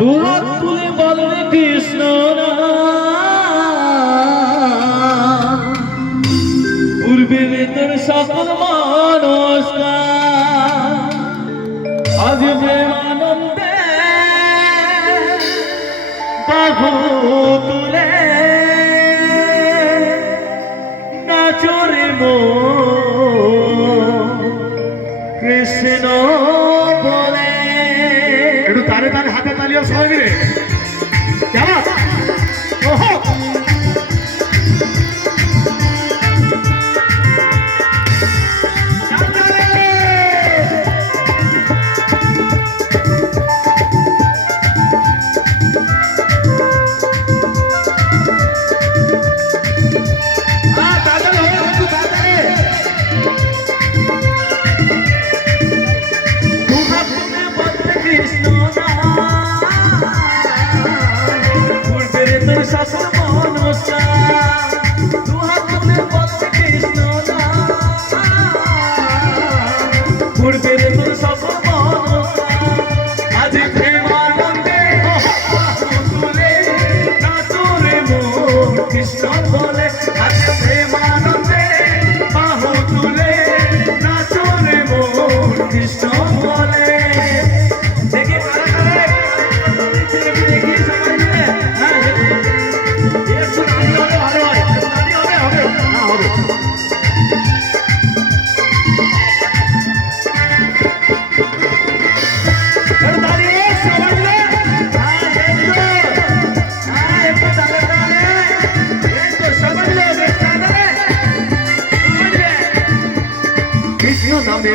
দুহাত তুলে বলবে কৃষ্ণ পূর্বে তোর সকল নমস্কার আজ প্রেমানন্দে বাহু তুলে নাচরে মো কৃষ্ণ বলে একটু তারে তারে হাতে তালিও সবাই মিলে কেমন ওহো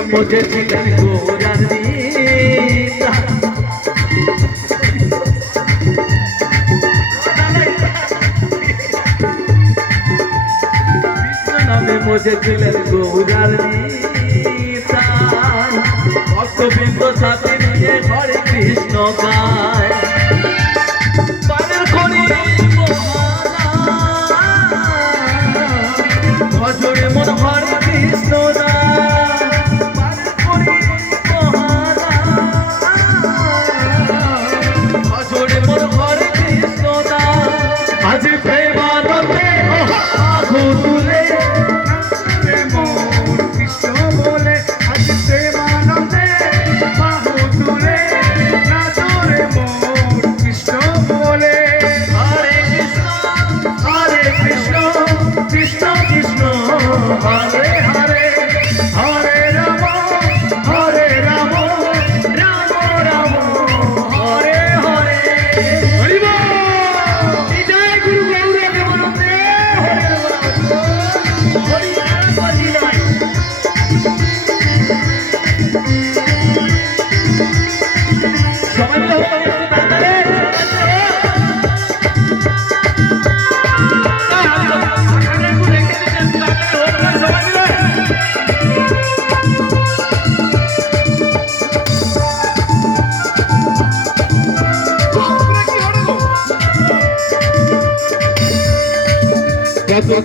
मुझे चिकन गोरा नीता मुझे चिकन गोरा नीता भक्त बिंद साथी निये हरे कृष्ण गाय पाনের খনি ভজরে মন হরে কৃষ্ণ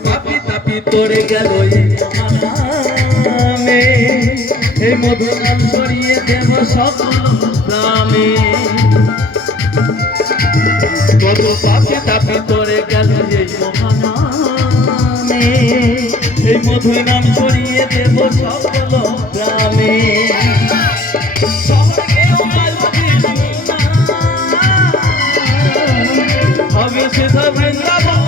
তাপি তাপি পড়ে গেল এই মধু নাম ছড়িয়ে দেব সকল গ্রামে কত তাপি তাপি পড়ে গেল এই মহানামে এই মধু নাম ছড়িয়ে দেব সকল গ্রামে হবে সেটা Vrindavan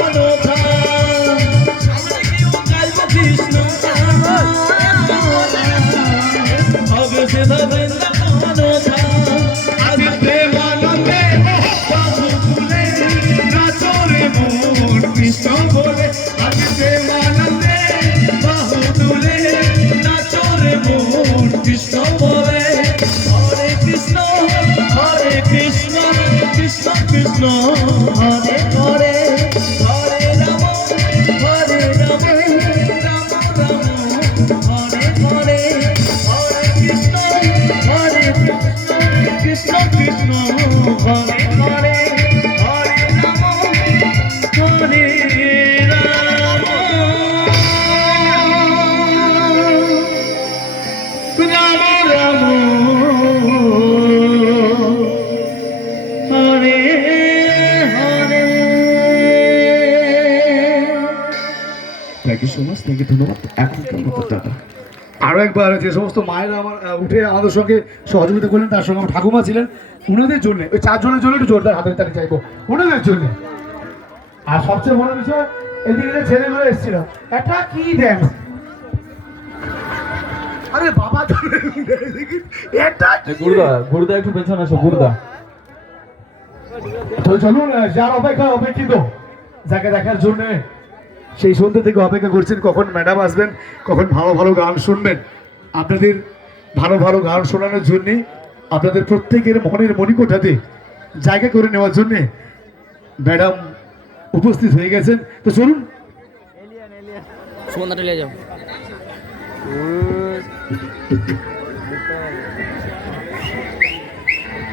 Krishna Hare Hare Hare Rama Hare Rama Rama Rama Hare Hare Hare Krishna Hare Krishna Krishna Krishna Hare Hare Hare Rama Hare Rama Rama Rama so much, thank you, ধন্যবাদ। এখনকার মতো টাটা। আরও একবার যে সমস্ত মায়েরা আমার উঠে আমাদের সঙ্গে সহযোগিতা করলেন, তার সঙ্গে আমার ঠাকুমা ছিলেন, ওনাদের জন্য ওই 4 জনের জন্য একটু জোরদার হাতের তালি চাইবো ওনাদের জন্য। আর সবচেয়ে বড় বিষয়, এদিকে যে ছেলেগুলো এসেছিল, একটা কি ড্যান্স, আরে বাবা এটা গুরুদা একটু পেছনে এসো, গুরুদা। তো চলুন, যার অপেক্ষা অপেক্ষিত, যাকে দেখার জন্য সেই সন্ধ্যে থেকে অপেক্ষা করছেন কখন ম্যাডাম আসবেন, কখন ভালো ভালো গান শুনবেন। আপনাদের ভালো ভালো গান শোনানোর জন্যে, আপনাদের প্রত্যেকের মনের মণিকোঠাতে জায়গা করে নেওয়ার জন্যে ম্যাডাম উপস্থিত হয়ে গেছেন। তো চলুন, সুমনদাটা নিয়ে যাও।